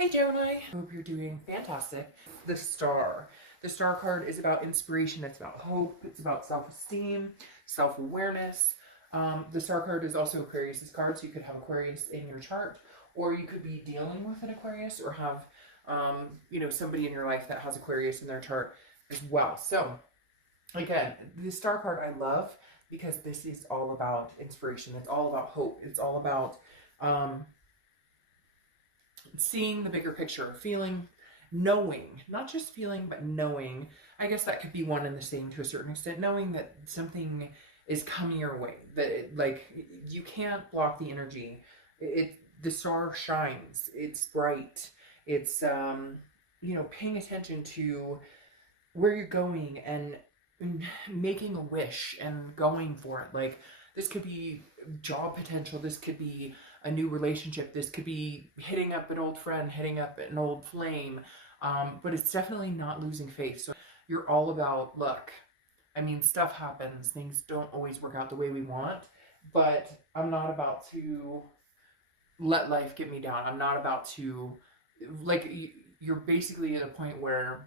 Hey Gemini, hope you're doing fantastic. The Star. The Star card is about inspiration, it's about hope, it's about self-esteem, self-awareness. The Star card is also Aquarius's card, so you could have Aquarius in your chart, or you could be dealing with an Aquarius, or have somebody in your life that has Aquarius in their chart as well. So again, the Star card I love because this is all about inspiration. It's all about hope. It's all about um, seeing the bigger picture, feeling, knowing, not just feeling, but knowing. I guess that could be one and the same to a certain extent, knowing that something is coming your way, that you can't block the energy. The star shines, it's bright, it's paying attention to where you're going and making a wish and going for it. Like, this could be job potential, this could be a new relationship, this could be hitting up an old friend, hitting up an old flame, but it's definitely not losing faith. So you're all about luck. I mean, stuff happens, things don't always work out the way we want, but I'm not about to let life get me down. I'm not about to, like, you're basically at a point where,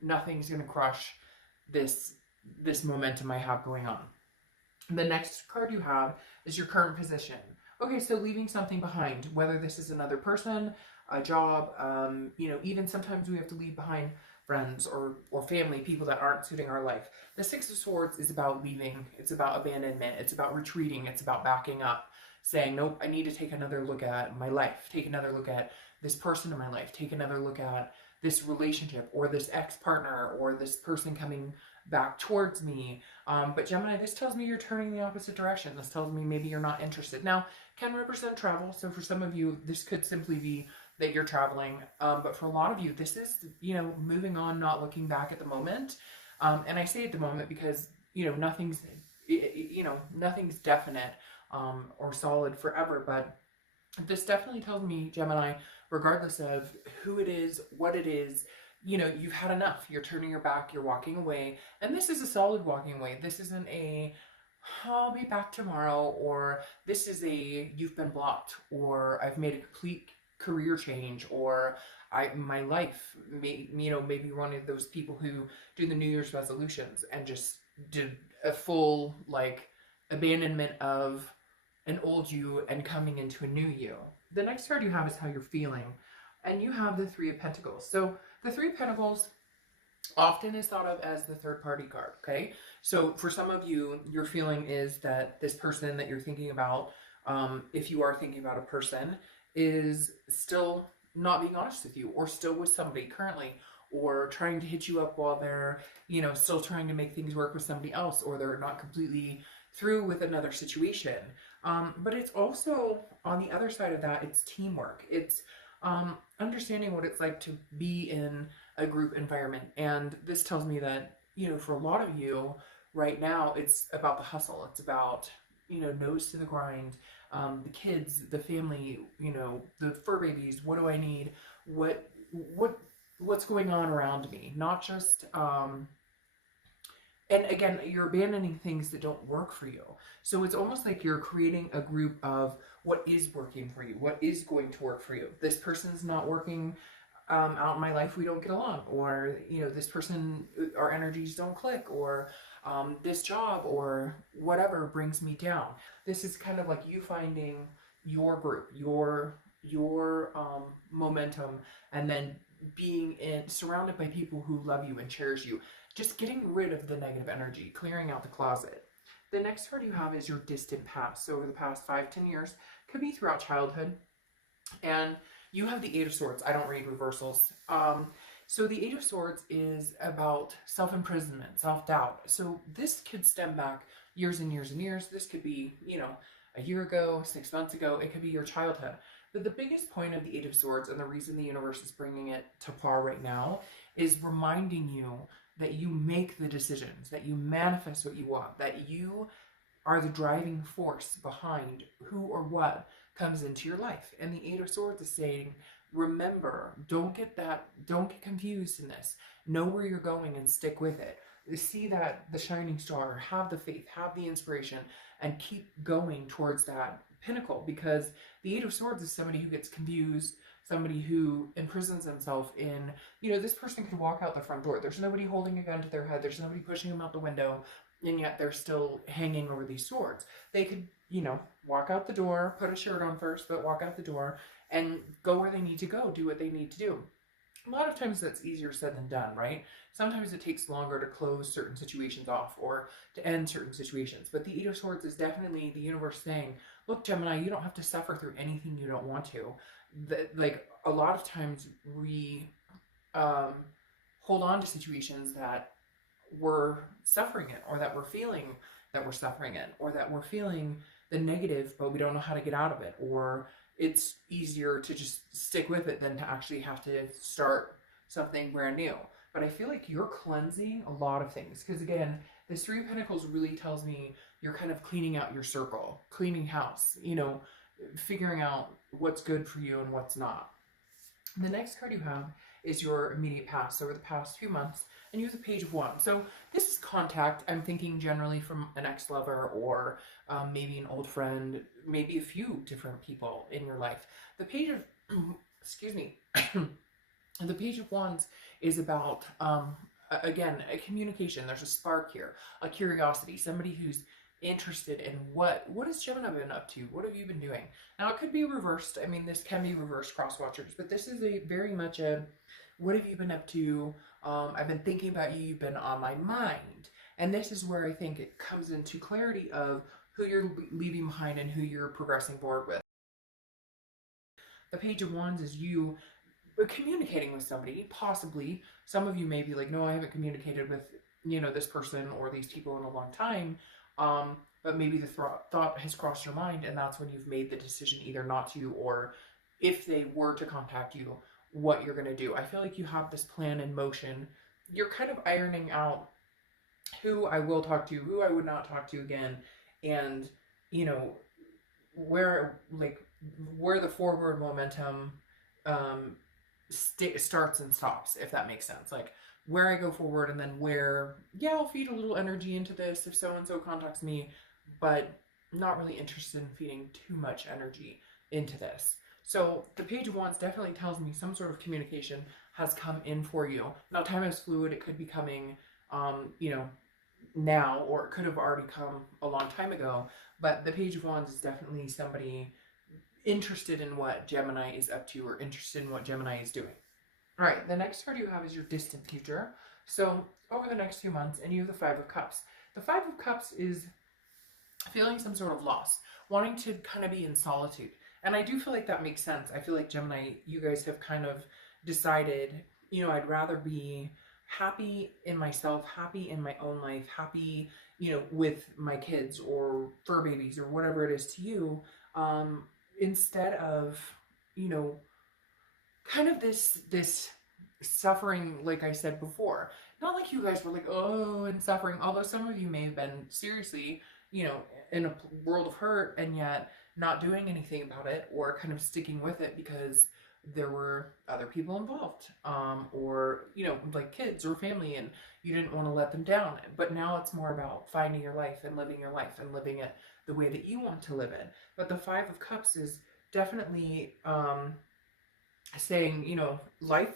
nothing's gonna crush this momentum I have going on. The next card you have is your current position. Okay, so leaving something behind, whether this is another person, a job, even sometimes we have to leave behind friends or family, people that aren't suiting our life. The Six of Swords is about leaving, it's about abandonment, it's about retreating, it's about backing up, saying, nope, I need to take another look at my life, take another look at this person in my life, take another look at this relationship or this ex-partner or this person coming back towards me. But Gemini, this tells me you're turning the opposite direction. This tells me maybe you're not interested. Now, can represent travel. So for some of you, this could simply be that you're traveling. But for a lot of you, this is, moving on, not looking back at the moment. And I say at the moment because, nothing's definite or solid forever. But this definitely tells me, Gemini, regardless of who it is, what it is, you've had enough. You're turning your back, you're walking away. And this is a solid walking away. This isn't a, I'll be back tomorrow, or this is a, you've been blocked, or I've made a complete career change, or my life, maybe one of those people who do the New Year's resolutions and just did a full, abandonment of an old you and coming into a new you. The next card you have is how you're feeling. And you have the Three of Pentacles. So the Three of Pentacles often is thought of as the third party card, okay? So for some of you, your feeling is that this person that you're thinking about, if you are thinking about a person, is still not being honest with you, or still with somebody currently, or trying to hit you up while they're, still trying to make things work with somebody else, or they're not completely through with another situation. But it's also, on the other side of that, it's teamwork. It's understanding what it's like to be in a group environment. And this tells me that, for a lot of you right now, it's about the hustle. It's about, nose to the grind, the kids, the family, the fur babies. What do I need? What's going on around me? Not just, and again, you're abandoning things that don't work for you. So it's almost like you're creating a group of what is working for you, what is going to work for you. This person's not working out in my life, we don't get along, or this person, our energies don't click, or this job or whatever brings me down. This is kind of like you finding your group, your momentum, and then being surrounded by people who love you and cherish you. Just getting rid of the negative energy, clearing out the closet. The next card you have is your distant past. So over the past 5-10 years, could be throughout childhood. And you have the Eight of Swords. I don't read reversals. So the Eight of Swords is about self-imprisonment, self-doubt. So this could stem back years and years and years. This could be, a year ago, 6 months ago. It could be your childhood. But the biggest point of the Eight of Swords, and the reason the universe is bringing it to par right now, is reminding you that you make the decisions, that you manifest what you want, that you are the driving force behind who or what comes into your life. And the Eight of Swords is saying, remember, don't get confused in this. Know where you're going and stick with it. See that the shining star, have the faith, have the inspiration, and keep going towards that pinnacle, because the Eight of Swords is somebody who gets confused, somebody who imprisons themselves in, this person could walk out the front door. There's nobody holding a gun to their head. There's nobody pushing them out the window, and yet they're still hanging over these swords. They could, walk out the door, put a shirt on first, but walk out the door and go where they need to go, do what they need to do. A lot of times that's easier said than done, right? Sometimes it takes longer to close certain situations off or to end certain situations. But the Eight of Swords is definitely the universe saying, look, Gemini, you don't have to suffer through anything you don't want to. Like, a lot of times we hold on to situations that we're suffering in, or that we're feeling that we're suffering in, or that we're feeling the negative, but we don't know how to get out of it, or it's easier to just stick with it than to actually have to start something brand new. But I feel like you're cleansing a lot of things, because again, this Three of Pentacles really tells me you're kind of cleaning out your circle, cleaning house, figuring out what's good for you and what's not. The next card you have is your immediate past, over the past few months, and you have the Page of Wands. So this is contact. I'm thinking generally from an ex-lover, or maybe an old friend, maybe a few different people in your life. The Page of, excuse me, the Page of Wands is about, again, a communication. There's a spark here, a curiosity, somebody who's interested in what has Gemini been up to? What have you been doing? Now, it could be reversed. I mean, this can be reversed cross watchers, but this is a very much a, what have you been up to? I've been thinking about you. You've been on my mind. And this is where I think it comes into clarity of who you're leaving behind and who you're progressing forward with. The Page of Wands is you communicating with somebody, possibly. Some of you may be like, no, I haven't communicated with, this person or these people in a long time. But maybe the thought has crossed your mind, and that's when you've made the decision either not to, or if they were to contact you, what you're going to do. I feel like you have this plan in motion. You're kind of ironing out who I will talk to, who I would not talk to again, and, where the forward momentum starts and stops, if that makes sense. Like, where I go forward, and then where, yeah, I'll feed a little energy into this if so-and-so contacts me, but not really interested in feeding too much energy into this. So the Page of Wands definitely tells me some sort of communication has come in for you. Now, time is fluid. It could be coming, now, or it could have already come a long time ago, but the Page of Wands is definitely somebody interested in what Gemini is up to, or interested in what Gemini is doing. All right, the next card you have is your distant future. So over the next 2 months, and you have the Five of Cups. The Five of Cups is feeling some sort of loss, wanting to kind of be in solitude. And I do feel like that makes sense. I feel like Gemini, you guys have kind of decided, I'd rather be happy in myself, happy in my own life, happy, with my kids or fur babies or whatever it is to you, instead of, kind of this suffering, like I said before. Not like you guys were like, oh, and suffering, although some of you may have been seriously, in a world of hurt, and yet not doing anything about it, or kind of sticking with it because there were other people involved, or, like kids or family, and you didn't want to let them down. But now it's more about finding your life and living your life and living it the way that you want to live it. But the Five of Cups is definitely, saying, life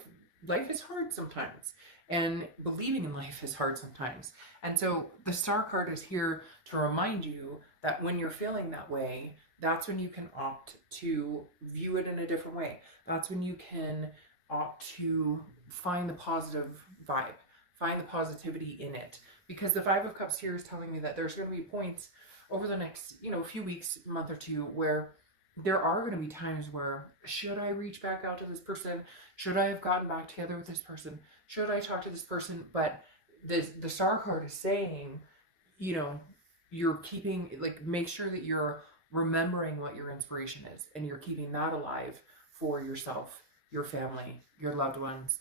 is hard sometimes, and believing in life is hard sometimes. And so the Star card is here to remind you that when you're feeling that way, that's when you can opt to view it in a different way. That's when you can opt to find the positive vibe, find the positivity in it. Because the Five of Cups here is telling me that there's going to be points over the next, few weeks, month or two, where there are going to be times where, should I reach back out to this person? Should I have gotten back together with this person? Should I talk to this person? But the Star card is saying, you're keeping, make sure that you're remembering what your inspiration is, and you're keeping that alive for yourself, your family, your loved ones,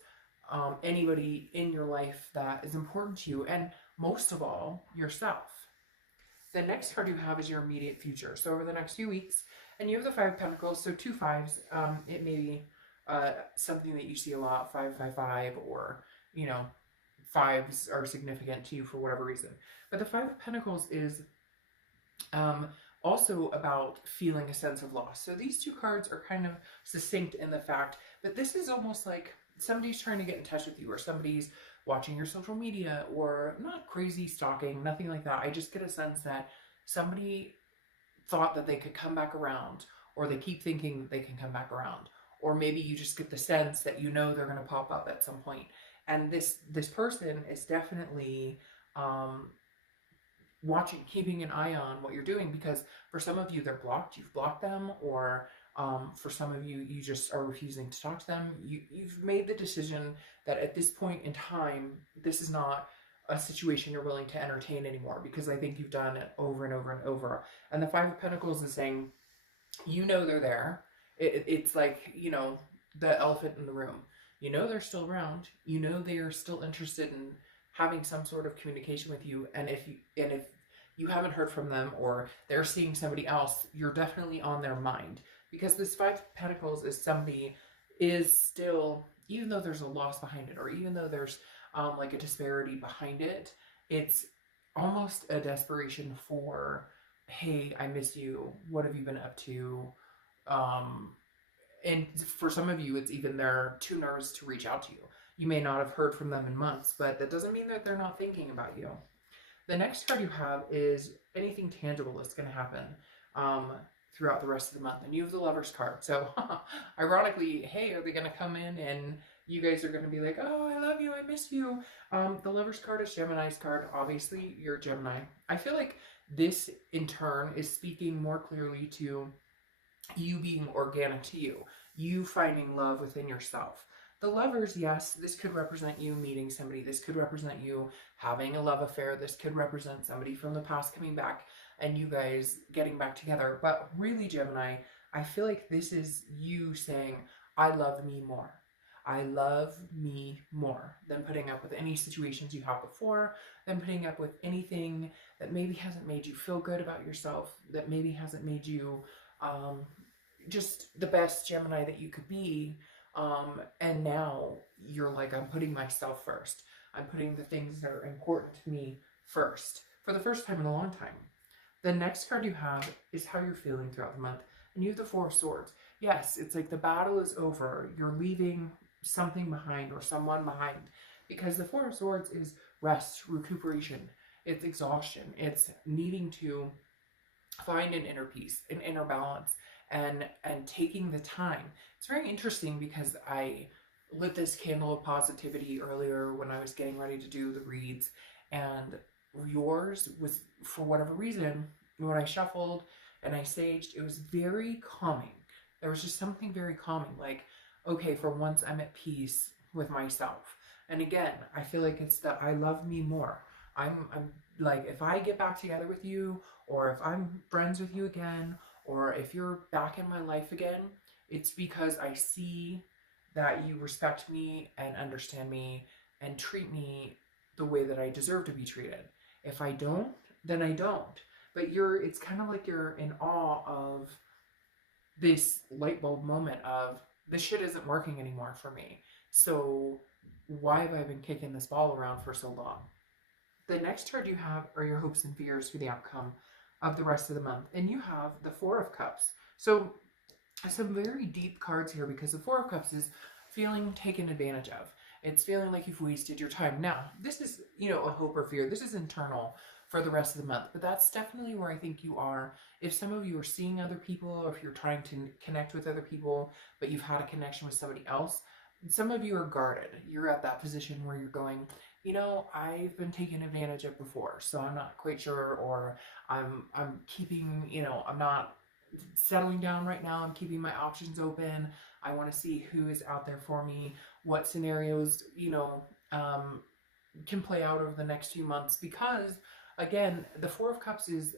anybody in your life that is important to you, and most of all, yourself. The next card you have is your immediate future. So over the next few weeks, and you have the Five of Pentacles, so 2 5s. It may be something that you see a lot, 5 5 5, or, fives are significant to you for whatever reason. But the Five of Pentacles is also about feeling a sense of loss. So these two cards are kind of succinct in the fact that this is almost like somebody's trying to get in touch with you, or somebody's watching your social media, or not crazy stalking, nothing like that. I just get a sense that somebody thought that they could come back around, or they keep thinking they can come back around, or maybe you just get the sense that you know they're going to pop up at some point. And this person is definitely watching, keeping an eye on what you're doing, because for some of you they're blocked, you've blocked them, or for some of you, you just are refusing to talk to them. You've made the decision that at this point in time, this is not a situation you're willing to entertain anymore, because I think you've done it over and over and over. And the Five of Pentacles is saying, you know they're there. It's like, you know, the elephant in the room. You know they're still around. You know they are still interested in having some sort of communication with you. And if you haven't heard from them, or they're seeing somebody else, you're definitely on their mind. Because this Five of Pentacles is somebody is still, even though there's a loss behind it, or even though there's like a disparity behind it, it's almost a desperation for, hey, I miss you. What have you been up to? And for some of you, it's even they're too nervous to reach out to you. You may not have heard from them in months, but that doesn't mean that they're not thinking about you. The next card you have is anything tangible that's going to happen throughout the rest of the month. And you have the Lover's card. So ironically, hey, are they going to come in and you guys are going to be like, oh, I love you, I miss you. The Lover's card is Gemini's card. Obviously, you're Gemini. I feel like this, in turn, is speaking more clearly to you being organic to you. You finding love within yourself. The Lovers, yes, this could represent you meeting somebody. This could represent you having a love affair. This could represent somebody from the past coming back and you guys getting back together. But really, Gemini, I feel like this is you saying, I love me more. I love me more than putting up with any situations you have before, than putting up with anything that maybe hasn't made you feel good about yourself, that maybe hasn't made you just the best Gemini that you could be. And now you're like, I'm putting myself first. I'm putting the things that are important to me first, for the first time in a long time. The next card you have is how you're feeling throughout the month. And you have the Four of Swords. Yes, it's like the battle is over. You're leaving something behind, or someone behind. Because the Four of Swords is rest, recuperation. It's exhaustion. It's needing to find an inner peace, an inner balance, and taking the time. It's very interesting because I lit this candle of positivity earlier when I was getting ready to do the reads, and yours was, for whatever reason, when I shuffled and I saged, it was very calming. There was just something very calming, like, okay, for once I'm at peace with myself. And again, I feel like it's that I love me more. I'm like, if I get back together with you, or if I'm friends with you again, or if you're back in my life again, it's because I see that you respect me and understand me and treat me the way that I deserve to be treated. If I don't, then I don't. But it's kind of like you're in awe of this light bulb moment of, this shit isn't working anymore for me. So why have I been kicking this ball around for so long? The next card you have are your hopes and fears for the outcome of the rest of the month. And you have the Four of Cups. So some very deep cards here, because the Four of Cups is feeling taken advantage of. It's feeling like you've wasted your time. Now, this is, a hope or fear. This is internal for the rest of the month, but that's definitely where I think you are. If some of you are seeing other people, or if you're trying to connect with other people, but you've had a connection with somebody else, some of you are guarded. You're at that position where you're going, I've been taken advantage of before, so I'm not quite sure, or I'm keeping, I'm not settling down right now. I'm keeping my options open. I want to see who is out there for me, what scenarios, can play out over the next few months, because again, the Four of Cups is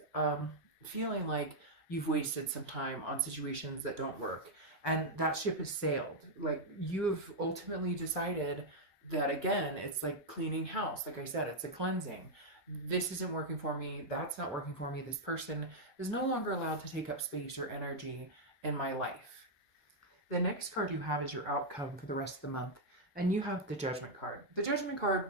feeling like you've wasted some time on situations that don't work, and that ship has sailed. Like, you've ultimately decided that, again, it's like cleaning house. Like I said, it's a cleansing. This isn't working for me. That's not working for me. This person is no longer allowed to take up space or energy in my life. The next card you have is your outcome for the rest of the month, and you have the Judgment card. The Judgment card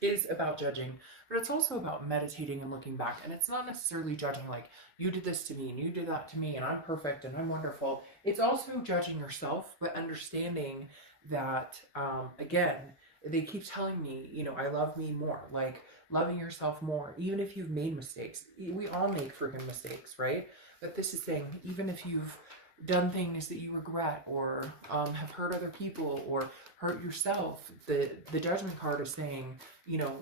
is about judging, but it's also about meditating and looking back. And it's not necessarily judging like, you did this to me and you did that to me and I'm perfect and I'm wonderful. It's also judging yourself, but understanding that, again, they keep telling me, you know, I love me more, like loving yourself more, even if you've made mistakes. We all make freaking mistakes, right? But this is saying, even if you've done things that you regret, or have hurt other people or hurt yourself, the judgment card is saying, you know,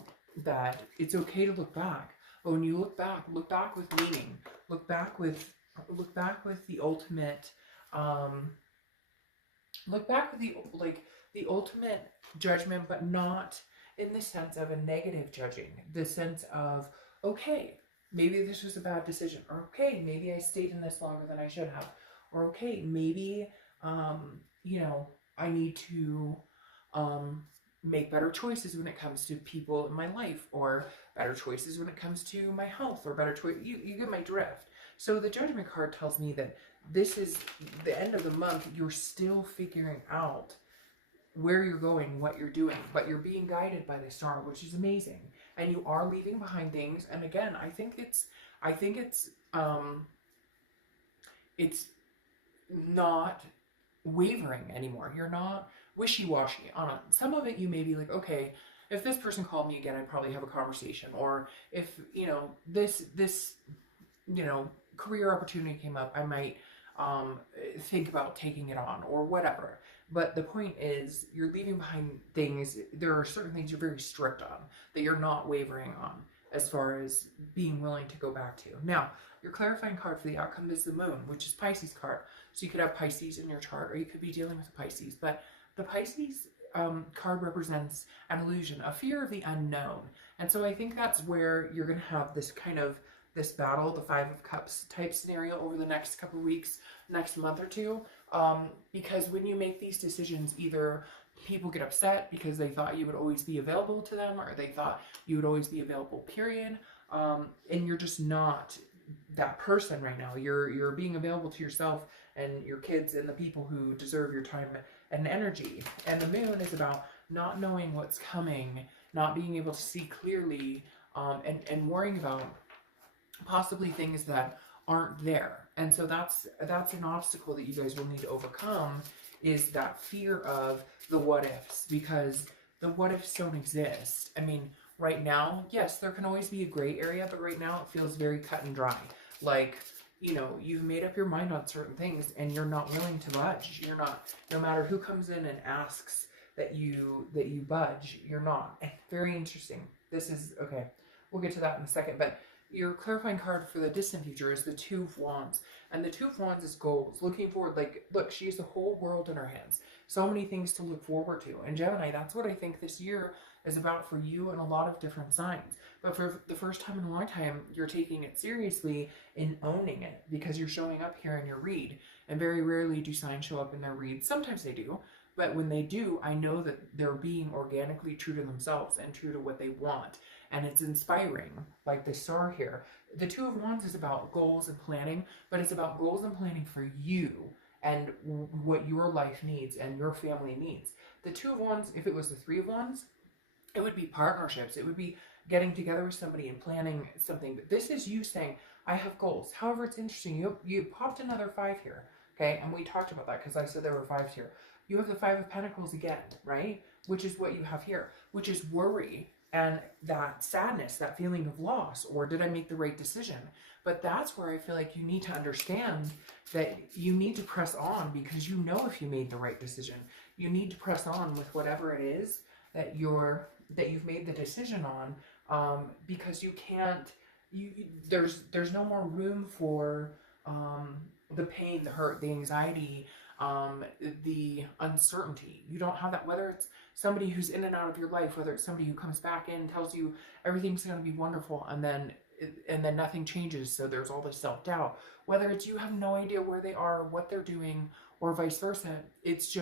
that it's okay to look back. But when you look back with meaning. Look back with the ultimate, um, look back with the, like, the ultimate judgment, but not in the sense of a negative judging. The sense of, okay, maybe this was a bad decision, or okay, maybe I stayed in this longer than I should have, or okay, maybe, you know, I need to, um, make better choices when it comes to people in my life, or better choices when it comes to my health, or better choice. You get my drift. So the judgment card tells me that this is the end of the month. You're still figuring out where you're going, what you're doing, but you're being guided by the star, which is amazing. And you are leaving behind things. And again, I think it's not wavering anymore. You're not wishy-washy on it. Some of it you may be like, okay, if this person called me again, I'd probably have a conversation. Or if, you know, this you know, career opportunity came up, I might think about taking it on or whatever. But the point is, you're leaving behind things. There are certain things you're very strict on that you're not wavering on as far as being willing to go back to. Now, your clarifying card for the outcome is the moon, which is Pisces card. So you could have Pisces in your chart, or you could be dealing with a Pisces. But the Pisces card represents an illusion, a fear of the unknown. And so I think that's where you're going to have this kind of this battle, the Five of Cups type scenario over the next couple of weeks, next month or two. Because when you make these decisions, either people get upset because they thought you would always be available to them, or they thought you would always be available, period. And you're just not that person right now. You're being available to yourself and your kids and the people who deserve your time and energy. And the moon is about not knowing what's coming, not being able to see clearly, and worrying about possibly things that aren't there. And so that's an obstacle that you guys will need to overcome, is that fear of the what ifs, because the what ifs don't exist. I mean, right now, yes, there can always be a gray area, but right now it feels very cut and dry. Like, you know, you've made up your mind on certain things and you're not willing to budge. You're not, no matter who comes in and asks that you budge, you're not. Very interesting. This is, okay, we'll get to that in a second, but your clarifying card for the distant future is the Two of Wands. And the Two of Wands is goals. Looking forward, like, look, she has the whole world in her hands. So many things to look forward to. And Gemini, that's what I think this year is about for you and a lot of different signs. But for the first time in a long time, you're taking it seriously and owning it, because you're showing up here in your read. And very rarely do signs show up in their read. Sometimes they do. But when they do, I know that they're being organically true to themselves and true to what they want. And it's inspiring, like the star here. The Two of Wands is about goals and planning, but it's about goals and planning for you and what your life needs and your family needs. The Two of Wands, if it was the Three of Wands, it would be partnerships. It would be getting together with somebody and planning something. But this is you saying, I have goals. However, it's interesting. You popped another 5 here, okay? And we talked about that because I said there were 5s here. You have the 5 of Pentacles again, right? Which is what you have here, which is worry and that sadness, that feeling of loss, or did I make the right decision? But that's where I feel like you need to understand that you need to press on, because you know if you made the right decision. You need to press on with whatever it is that you've made the decision on, because you can't. There's no more room for the pain, the hurt, the anxiety, the uncertainty. You don't have that, whether it's somebody who's in and out of your life, whether it's somebody who comes back in, tells you everything's going to be wonderful, and then nothing changes, so there's all this self-doubt, whether it's you have no idea where they are, what they're doing, or vice versa. It's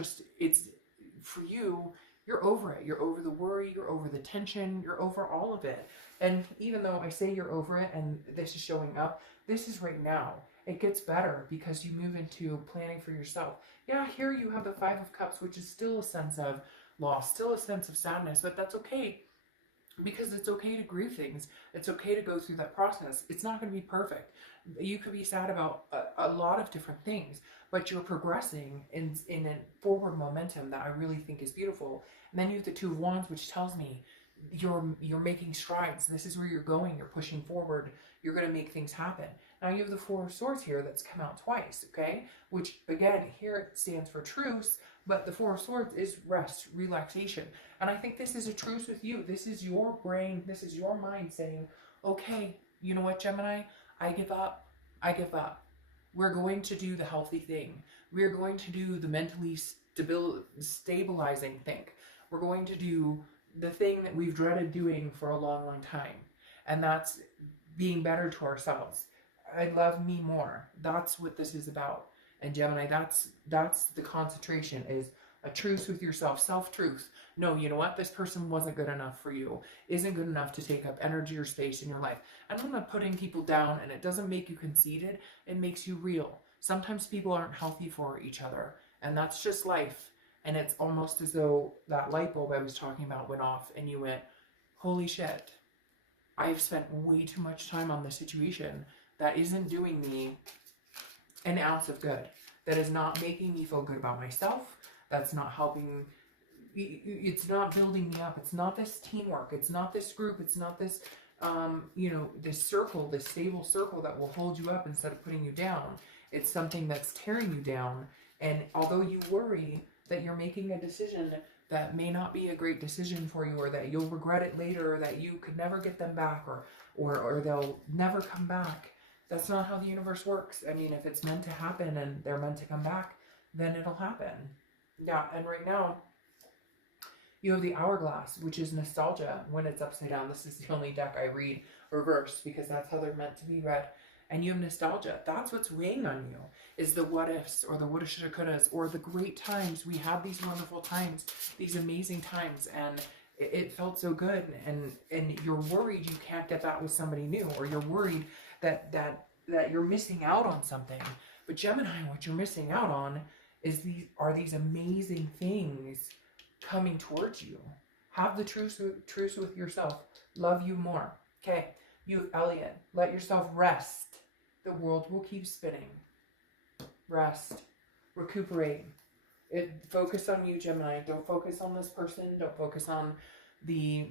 for you, you're over it. You're over the worry, you're over the tension, you're over all of it. And even though I say you're over it and this is showing up, this is right now. It gets better because you move into planning for yourself. Yeah, here you have the 5 of Cups, which is still a sense of loss, still a sense of sadness, but that's okay, because it's okay to grieve things. It's okay to go through that process. It's not going to be perfect. You could be sad about a lot of different things, but you're progressing in a forward momentum that I really think is beautiful. And then you have the Two of Wands, which tells me you're making strides. This is where you're going. You're pushing forward. You're going to make things happen. Now you have the Four of Swords here that's come out twice, okay? Which, again, here it stands for truce, but the Four of Swords is rest, relaxation. And I think this is a truce with you. This is your brain, this is your mind saying, okay, you know what, Gemini? I give up. I give up. We're going to do the healthy thing. We're going to do the mentally stabilizing thing. We're going to do the thing that we've dreaded doing for a long, long time. And that's being better to ourselves. I love me more. That's what this is about. And Gemini, that's the concentration, is a truce with yourself, self-truth. No, you know what? This person wasn't good enough for you, isn't good enough to take up energy or space in your life. And I'm not putting people down, and it doesn't make you conceited. It makes you real. Sometimes people aren't healthy for each other, and that's just life. And it's almost as though that light bulb I was talking about went off, and you went, holy shit, I've spent way too much time on this situation that isn't doing me an ounce of good. That is not making me feel good about myself. That's not helping. It's not building me up. It's not this teamwork. It's not this group. It's not this, this circle, this stable circle that will hold you up instead of putting you down. It's something that's tearing you down. And although you worry that you're making a decision that may not be a great decision for you, or that you'll regret it later, or that you could never get them back, or they'll never come back, that's not how the universe works. I mean, if it's meant to happen and they're meant to come back, then it'll happen. Yeah, and right now, you have the Hourglass, which is nostalgia when it's upside down. This is the only deck I read reversed because that's how they're meant to be read. And you have nostalgia. That's what's weighing on you, is the what ifs, or the woulda, shoulda, couldas, or the great times. We had these wonderful times, these amazing times, and it felt so good. And you're worried you can't get that with somebody new, or you're worried that you're missing out on something. But Gemini, what you're missing out on is these amazing things coming towards you. Have the truce with yourself. Love you more. Okay, you Elliot, let yourself rest. The world will keep spinning. Rest. Recuperate. Focus on you, Gemini. Don't focus on this person. Don't focus on the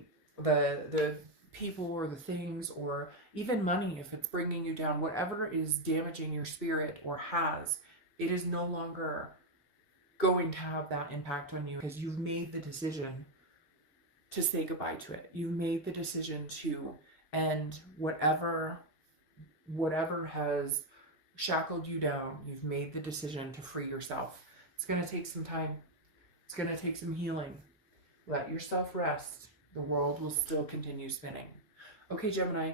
people or the things, or even money if it's bringing you down. Whatever is damaging your spirit, or it is no longer going to have that impact on you, because you've made the decision to say goodbye to it. You've made the decision to end whatever has shackled you down. You've made the decision to free yourself. It's going to take some time. It's going to take some healing. Let yourself rest. The world will still continue spinning. Okay, Gemini,